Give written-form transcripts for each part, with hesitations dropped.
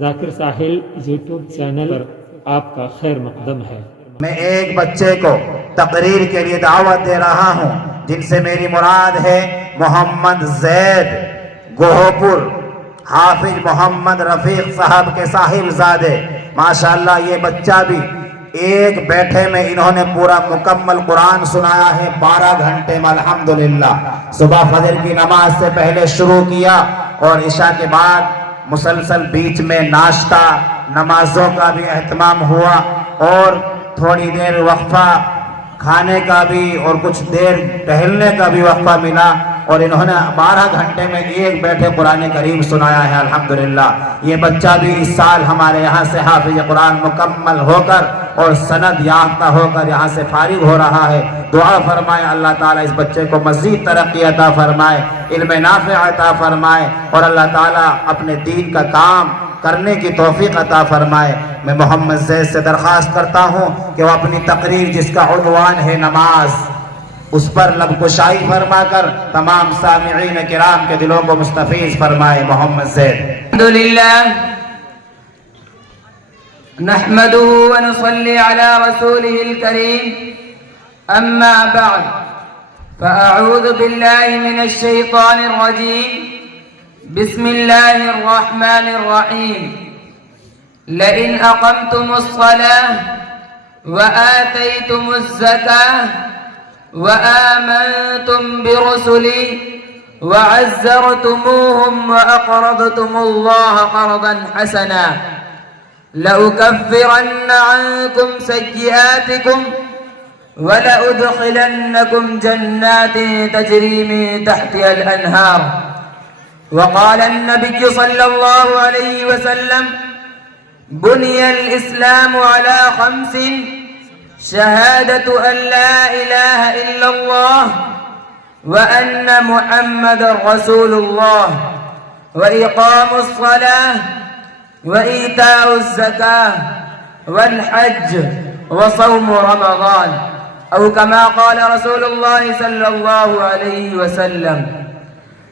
ذاکر ساحل YouTube channel پر آپ کا خیر مقدم ہے۔ میں ایک بچے کو تقریر کے لیے دعوت دے رہا ہوں، جن سے میری مراد ہے محمد زید گوہپور، حافظ محمد رفیق صاحب کے صاحب زادے۔ ماشاءاللہ یہ بچہ بھی ایک بیٹھے میں انہوں نے پورا مکمل قرآن سنایا ہے 12 گھنٹے میں الحمدللہ۔ صبح فجر کی نماز سے پہلے شروع کیا اور عشاء کے بعد مسلسل بیچ میں ناشتہ نمازوں کا بھی اہتمام ہوا اور تھوڑی دیر وقفہ کھانے کا بھی اور کچھ دیر ٹہلنے کا بھی وقفہ ملا، اور انہوں نے 12 گھنٹے میں ایک بیٹھے قرآن کریم سنایا ہے الحمدللہ۔ یہ بچہ بھی اس سال ہمارے یہاں سے حافظ قرآن مکمل ہو کر اور سند یافتہ ہو کر یہاں سے فارغ ہو رہا ہے۔ دعا فرمائے اللہ تعالیٰ اس بچے کو مزید ترقی عطا فرمائے، علم نافع عطا فرمائے، اور اللہ تعالیٰ اپنے دین کا کام کرنے کی توفیق عطا فرمائے۔ میں محمد زید سے درخواست کرتا ہوں کہ وہ اپنی تقریر جس کا عنوان ہے نماز، اس پر لب کشائی فرما کر تمام سامعین کرام کے دلوں کو مستفیض فرمائے۔ محمد زید۔ الحمدللہ نحمده ونصلي على رسوله الكريم اما بعد فاعوذ بالله من الشيطان الرجيم بسم الله الرحمن الرحيم لئن اقمتم الصلاة وآتيتم الزكاة وآمنتم برسلي وعزرتموهم وأقرضتم الله قرضا حسنا لأكفرن عنكم سيئاتكم ولأدخلنكم جنات تجري من تحتها الأنهار وقال النبي صلى الله عليه وسلم بني الإسلام على 5: شهادة أن لا إله إلا الله وأن محمد رسول الله وإقام الصلاة وإيتاء الزكاة والحج وصوم رمضان أو كما قال رسول الله صلى الله عليه وسلم۔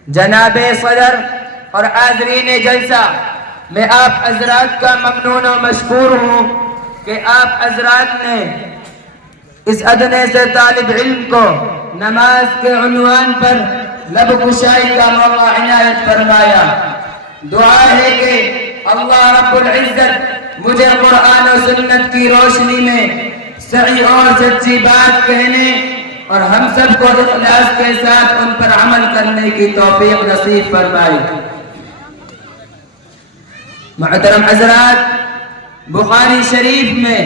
جناب صدر اور حاضرین جلسہ، میں آپ حضرات کا ممنون و مشکور ہوں کہ آپ حضرات نے اس ادنے سے طالب علم کو نماز کے عنوان پر لب کشائی کا موقع عنایت فرمایا۔ دعا ہے کہ اللہ رب العزت مجھے قرآن و سنت کی روشنی میں صحیح اور سچی بات کہنے اور ہم سب کو اخلاص کے ساتھ ان پر عمل کرنے کی توفیق نصیب فرمائے۔ محترم حضرات، بخاری شریف میں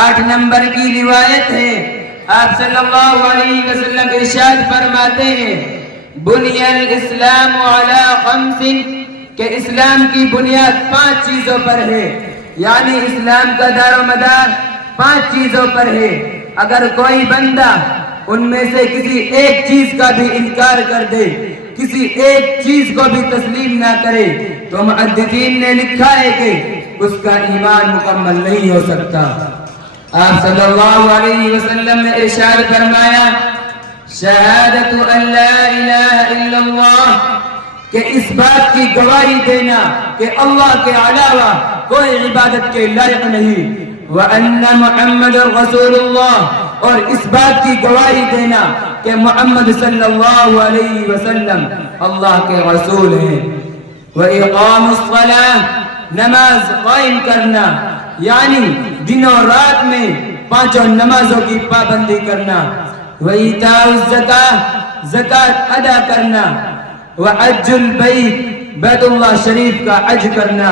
8 نمبر کی روایت ہے، آپ صلی اللہ علیہ وسلم ارشاد فرماتے ہیں بنی الاسلام علی 5 کہ اسلام کی بنیاد 5 چیزوں پر ہے، یعنی اسلام کا دار و مدار 5 چیزوں پر ہے۔ اگر کوئی بندہ ان میں سے کسی ایک چیز کا بھی انکار کر دے، کسی ایک چیز کو بھی تسلیم نہ کرے، تو محدثین نے لکھا ہے کہ اس کا ایمان مکمل نہیں ہو سکتا۔ آپ صلی اللہ علیہ وسلم نے ارشاد فرمایا شہادت ان لا الہ الا اللہ، کہ اس بات کی گواہی دینا کہ اللہ کے علاوہ کوئی عبادت کے لائق نہیں، وَأَنَّ مُحَمَّدٌ رَّسُولُ اللَّهِ، اور اس بات کی گواہی دینا کہ محمد صلی اللہ علیہ وسلم اللہ کے رسول ہیں، وَإِقَامُ الصَّلَاةِ، نماز قائم کرنا، یعنی دن و رات میں 5 نمازوں کی پابندی کرنا، وَإِيتَاءُ الزَّكَاةِ، زکوٰۃ ادا کرنا، وحج البیت، بیت اللہ شریف کا حج کرنا،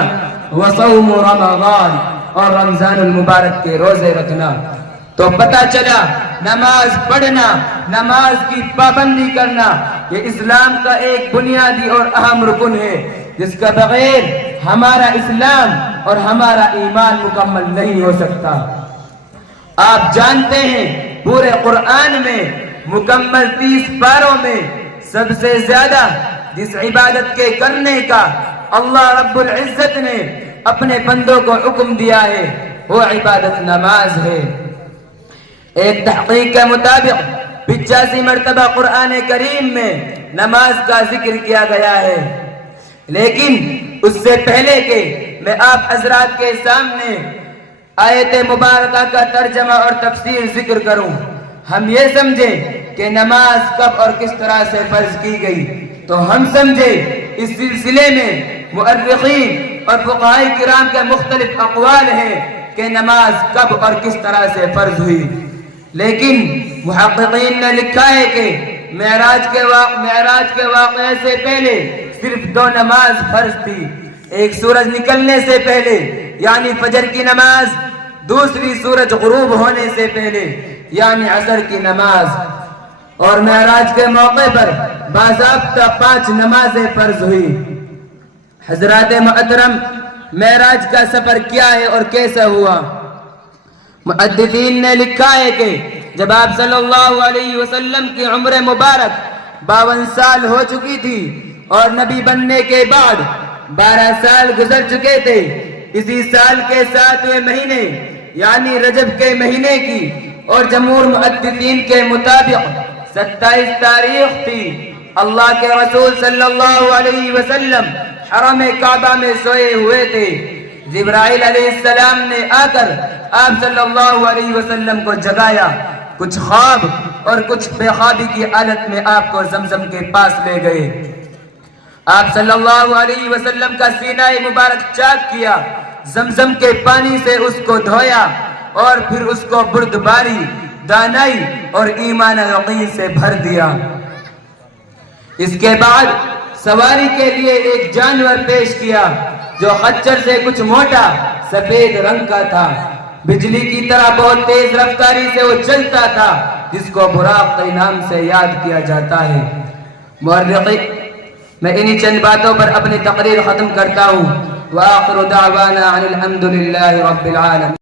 وصوم رمضان، اور رمضان المبارک کے روزے رکھنا۔ تو پتہ چلا نماز پڑھنا، نماز کی پابندی کرنا یہ اسلام کا ایک بنیادی اور اہم رکن ہے، جس کا بغیر ہمارا اسلام اور ہمارا ایمان مکمل نہیں ہو سکتا۔ آپ جانتے ہیں پورے قرآن میں مکمل 30 پاروں میں سب سے زیادہ جس عبادت کے کرنے کا اللہ رب العزت نے اپنے بندوں کو حکم دیا ہے وہ عبادت نماز ہے۔ ایک تحقیق کے مطابق 85 مرتبہ قرآن کریم میں نماز کا ذکر کیا گیا ہے، لیکن اس سے پہلے کہ میں آپ حضرات کے سامنے آیت مبارکہ کا ترجمہ اور تفسیر ذکر کروں. ہم یہ سمجھیں کہ نماز کب اور کس طرح سے فرض کی گئی تو ہم سمجھیں اس سلسلے میں مؤرخین اور فقہاء کرام کے مختلف اقوال ہیں کہ نماز کب اور کس طرح سے فرض ہوئی. لیکن محققین نے لکھا ہے کہ معراج کے واقعے سے پہلے صرف 2 نماز فرض تھی. ایک سورج نکلنے سے پہلے یعنی فجر کی نماز، دوسری سورج غروب ہونے سے پہلے یعنی عصر کی نماز. اور معراج کے موقع پر باضابطہ 5 نمازیں فرض ہوئی. حضرات محترم، معراج کا سفر کیا ہے اور کیسا ہوا؟ محدثین نے لکھا ہے کہ جب آپ صلی اللہ علیہ وسلم کی عمر مبارک 52 سال ہو چکی تھی اور نبی بننے کے بعد 12 سال گزر چکے تھے، اسی سال کے 7ویں مہینے یعنی رجب کے مہینے کی اور جمہور محدثین کے مطابق 27 تاریخ تھی، اللہ کے رسول صلی اللہ علیہ وسلم حرم کعبہ میں سوئے ہوئے تھے. جبرائیل علیہ السلام نے آ کر آپ صلی اللہ علیہ وسلم کو جگایا. کچھ خواب اور کچھ بے خوابی کی حالت میں آپ کو زمزم کے پاس لے گئے. آپ صلی اللہ علیہ وسلم کا سینہ مبارک چاک کیا، زمزم کے پانی سے اس کو دھویا اور پھر اس کو بردباری، دانائی اور ایمان یقین سے بھر دیا. اس کے بعد سواری کے لیے ایک جانور پیش کیا جو خچر سے کچھ موٹا سفید رنگ کا تھا، بجلی کی طرح بہت تیز رفتاری سے وہ چلتا تھا، جس کو براق کے نام سے یاد کیا جاتا ہے. میں انہی چند باتوں پر اپنی تقریر ختم کرتا ہوں. وآخر دعوانا ان الحمد للہ رب العالمین.